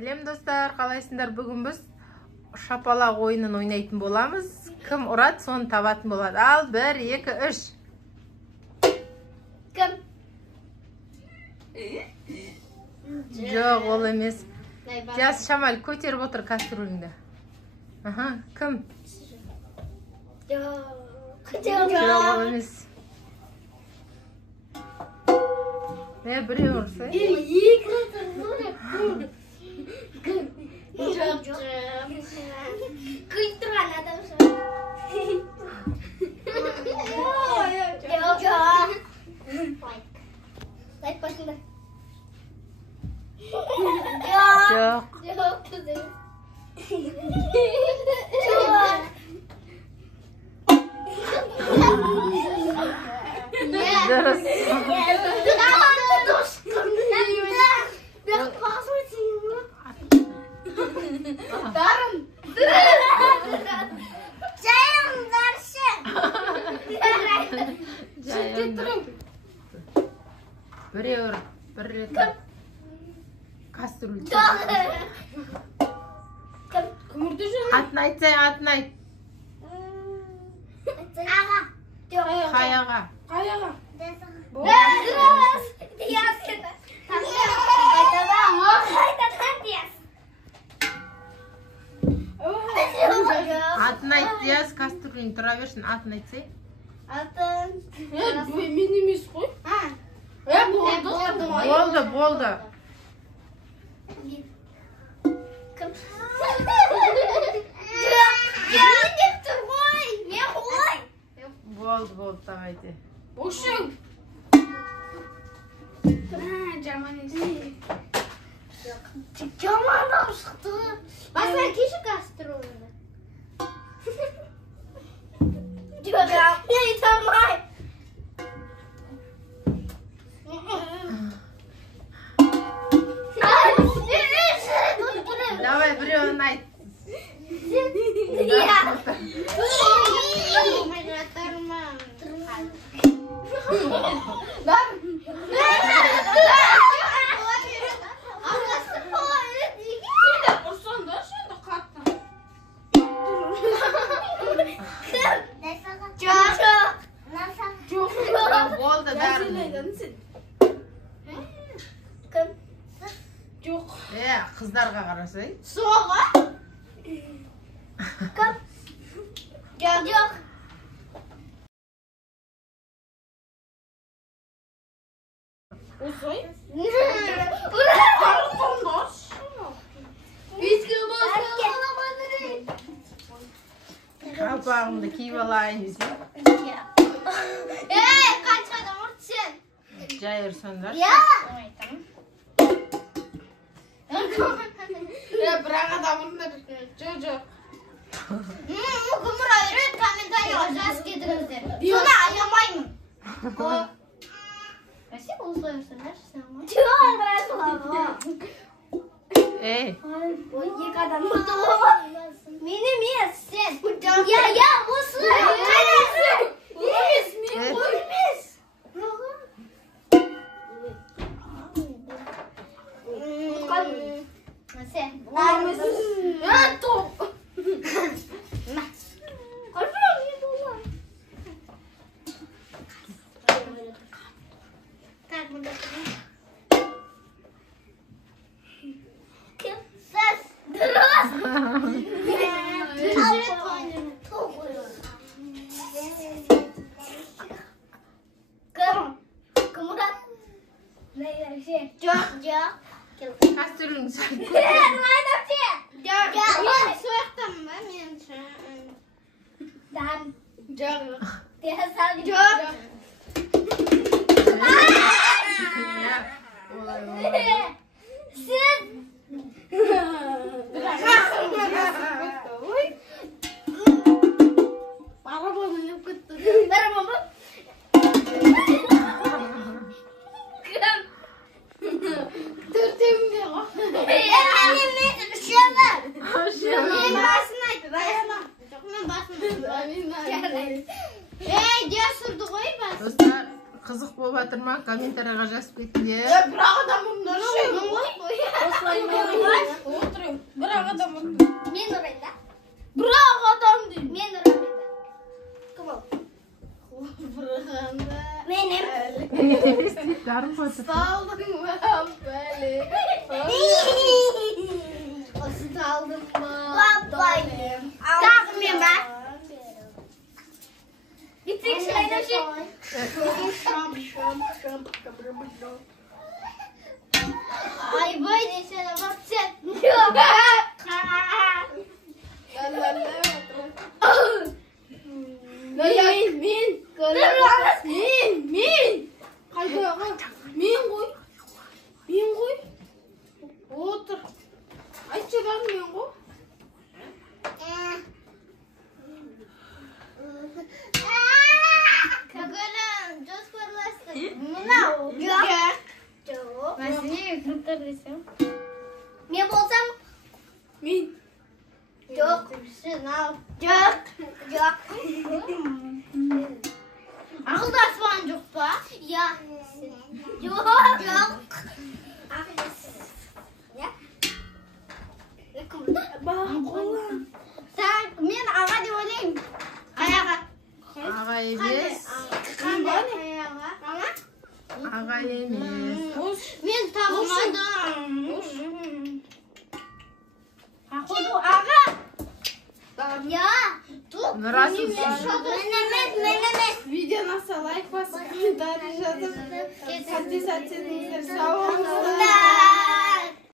Сәлем достар, қалайсыңдар? Бүгін біз шапалақ ойынын ойнайтын боламыз. Кім ұрады, соны табатын болады. Ал, 1, 2, 3. Кім? Жоқ, ол емес. Жас, Шамал, көтеріп отыр кастрюліңді. Кім? Жоқ, ол емес. Біреу ұрса. Жоқ. Күн тұрған адам шығар. Жоқ. Лайк басыңдар. Жоқ. Дұрыс. Біреу бір рет кастрюль. Атын айтсай, атын айт. Аға. Қай аға? Атын айт Диас, кастрюлің тұра берсін, атын айтсай. Атын. Мен емес қой. Болды. Кім? Мен деп тұр ғой. Мен ғой. Болды, давайте. Ошың. Жаман есі. Жамандау шықты. Басына кеші кастрюльні. Жоқ, мен тамай. Давай, біреуін айт. Болды, бәрін. Кім? Жоқ. Қыздарға қарасай. Соға? Кім? Жоқ. Осай? Қалпағымды киіп алайын десем. Қанша адам ұрды сен? Жай ұрсаңдар. Бірақ адамындар. Жоқ. Мұқымыра үйрет, комментарияға жаз кетіңіздер. Соны аямаймын. Бәсе, осылай ұрсаңдар сен ғой? Жоқ, рас. Ей. Екі адам ұрды ғой. Мен емес, сен. Я, осылай. Емес, мен ғой емес. Сен. Топ. Так, мы готовы. Сас, Кастрюлің сәл. Dostlar, қызық болып жатыр ма? Комментарияға жазып кетіңдер. Бірақ адам мұнда ше. жарым қойды. Saldım mı böyle? Saldım mı? Babacığım. Takmıyorum ben. Gittik şöyle şey. Ay böyle sana bakacağım. Yok. Min. Haydi ağa. Min koy. Min koy. Otur. Ayça ben min koy. Kagana, just for lesson. No. Yok. Ben seni kurtarırsam. Ne bulsam? Min. Yok. Sınav. Yok. Yok. Akıl asman yok da. Ya. Yok. Yok. Sen men ağa de olayım. Ayağa. Ağa емес. Ağa емес. Men tanımadım. Kodu ağa. Ya. Dur. Nurasıl. Menemet. Video nasıl like basın, komentar yazın. Hadi satın. Sağ olun.